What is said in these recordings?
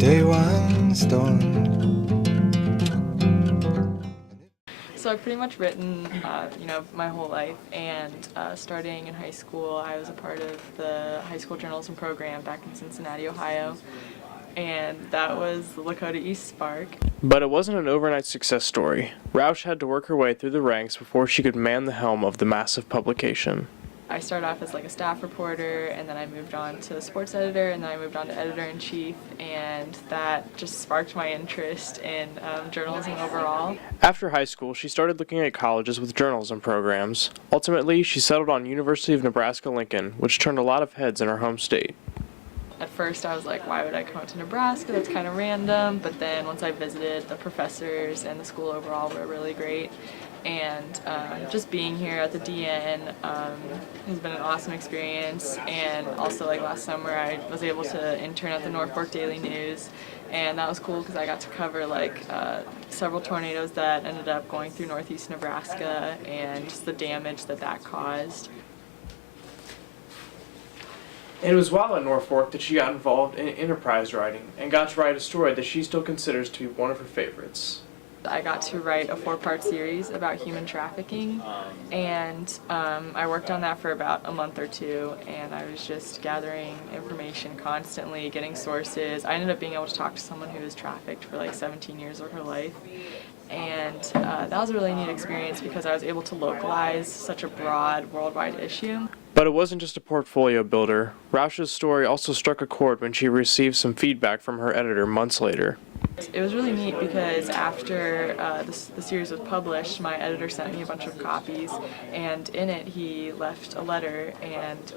day one storm. So I've pretty much written, my whole life, and starting in high school, I was a part of the high school journalism program back in Cincinnati, Ohio, and that was the Lakota East Spark. But it wasn't an overnight success story. Rausch had to work her way through the ranks before she could man the helm of the massive publication. I started off as like a staff reporter, and then I moved on to sports editor, and then I moved on to editor-in-chief, and that just sparked my interest in journalism overall. After high school, she started looking at colleges with journalism programs. Ultimately, she settled on University of Nebraska-Lincoln, which turned a lot of heads in her home state. At first I was like, why would I come to Nebraska? That's kind of random. But then once I visited, the professors and the school overall were really great. And just being here at the DN has been an awesome experience. And also, like last summer, I was able to intern at the Norfolk Daily News, and that was cool because I got to cover several tornadoes that ended up going through northeast Nebraska and just the damage that caused. It was while at Norfolk that she got involved in enterprise writing and got to write a story that she still considers to be one of her favorites. I got to write a 4-part series about human trafficking, and I worked on that for about a month or two, and I was just gathering information constantly, getting sources. I ended up being able to talk to someone who was trafficked for like 17 years of her life, and that was a really neat experience because I was able to localize such a broad worldwide issue. But it wasn't just a portfolio builder. Rausch's story also struck a chord when she received some feedback from her editor months later. It was really neat because after the series was published, my editor sent me a bunch of copies, and in it he left a letter, and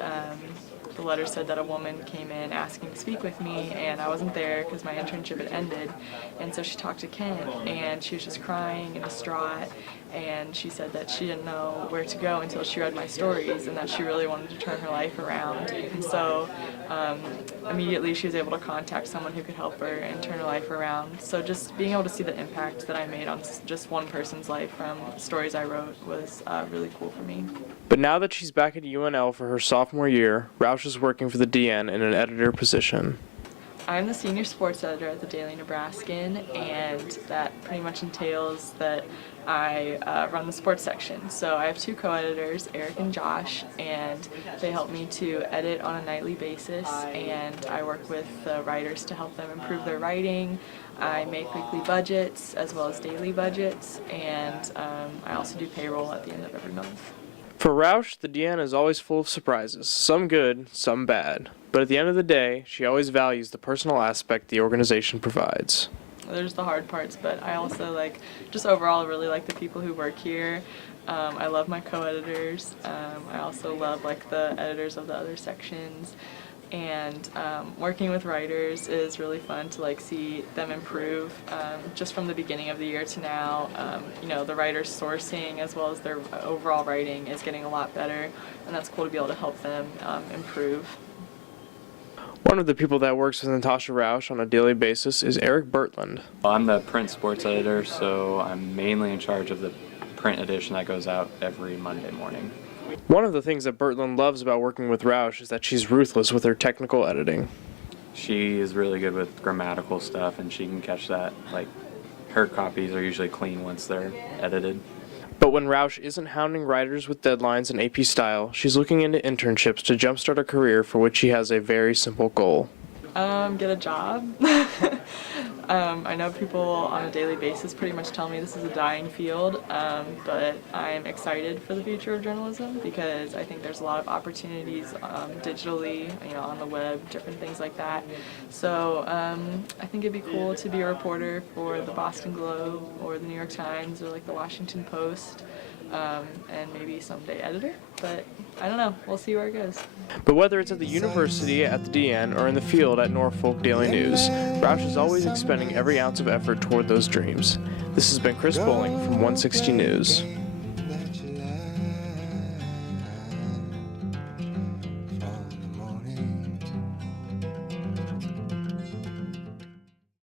the letter said that a woman came in asking to speak with me, and I wasn't there because my internship had ended, and so she talked to Ken, and she was just crying and distraught, and she said that she didn't know where to go until she read my stories, and that she really wanted to turn her life around. And so immediately she was able to contact someone who could help her and turn her life around. So just being able to see the impact that I made on just one person's life from stories I wrote was really cool for me. But now that she's back at UNL for her sophomore year, Rausch is working for the DN in an editor position. I'm the senior sports editor at the Daily Nebraskan, and that pretty much entails that I run the sports section. So I have 2 co-editors, Eric and Josh, and they help me to edit on a nightly basis, and I work with the writers to help them improve their writing. I make weekly budgets as well as daily budgets, and I also do payroll at the end of every month. For Rausch, the DN is always full of surprises, some good, some bad. But at the end of the day, she always values the personal aspect the organization provides. There's the hard parts, but I also just overall really like the people who work here. I love my co-editors. I also love the editors of the other sections. And working with writers is really fun to see them improve just from the beginning of the year to now. The writers' sourcing as well as their overall writing is getting a lot better, and that's cool to be able to help them improve. One of the people that works with Natasha Rausch on a daily basis is Eric Bertland. I'm the print sports editor, so I'm mainly in charge of the print edition that goes out every Monday morning. One of the things that Bertland loves about working with Rausch is that she's ruthless with her technical editing. She is really good with grammatical stuff, and she can catch that. Her copies are usually clean once they're edited. But when Rausch isn't hounding writers with deadlines and AP style, she's looking into internships to jumpstart a career for which she has a very simple goal. Get a job. I know people on a daily basis pretty much tell me this is a dying field, but I'm excited for the future of journalism because I think there's a lot of opportunities digitally, on the web, different things like that. So I think it'd be cool to be a reporter for the Boston Globe or the New York Times or the Washington Post, and maybe someday editor, but I don't know. We'll see where it goes. But whether it's at the university, at the DN, or in the field at Norfolk Daily News, Rausch is always expending every ounce of effort toward those dreams. This has been Chris Bowling from 160 News.